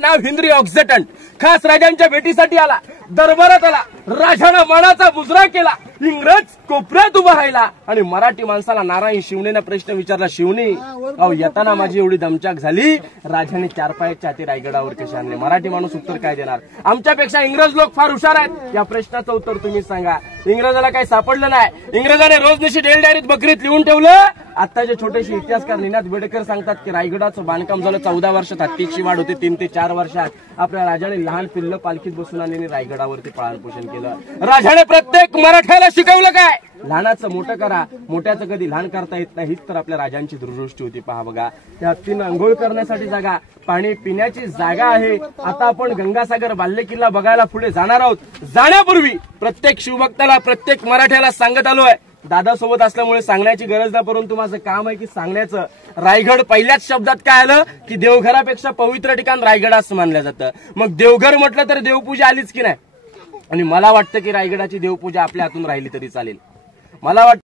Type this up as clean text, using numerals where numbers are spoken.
नाव हिंद्री ऑक्झिटंट खास राजांच्या भेटीसाठी आला, दरबारात आला, राजानं मानाचा मुजरा केला, इंग्रज कोपऱ्यात उभा राहिला आणि मराठी माणसाला नारायण शिवणेनं प्रश्न विचारला, शिवणे अहो येताना माझी एवढी दमचाक झाली, राजाने 4 पायाच्या हाती रायगडावर कसे आणले? मराठी माणूस उत्तर काय देणार? आमच्यापेक्षा इंग्रज लोक फार हुशार आहेत, या प्रश्नाचं उत्तर तुम्ही सांगा. इंग्रजाला काही सापडलं नाही. इंग्रजाने रोजनिशी डेल डायरीत बकरीत लिहून ठेवलं. आत्ताचे छोटेसे इतिहासकार निनाद बेडेकर सांगतात की रायगडाचं बांधकाम झालं 14 वर्षात, हत्तीची वाढ होते 3 ते 4 वर्षात. आपल्या राजाने लहान पिल्लं पालखीत बसून आणलेली रायगडावरती पाळणपोषण केलं. राजाने प्रत्येक मराठ्याला शिकवलं काय? लहानाचं मोठं करा, मोठ्याचं कधी लहान करता येत नाही. हीच तर आपल्या राजांची दूरदृष्टी होती. पहा बघा, त्या हत्तीनं अंघोळ करण्यासाठी जागा, पाणी पिण्याची जागा आहे. आता आपण गंगासागर बाल्यकिल्ला बघायला पुढे जाणार आहोत. जाण्यापूर्वी प्रत्येक शिवभक्ताला, प्रत्येक मराठ्याला सांगत आलोय, दादा सोबत असल्यामुळे सांगण्याची गरज नाही, परंतु माझं काम आहे की सांगण्याचं. रायगड पहिल्याच शब्दात काय आलं की देवघरापेक्षा पवित्र ठिकाण रायगड असं मानलं जातं. मग देवघर म्हटलं तर देवपूजा आलीच की नाही? आणि मला वाटतं की रायगडाची देवपूजा आपल्या हातून राहिली तरी चालेल. मला वाटतं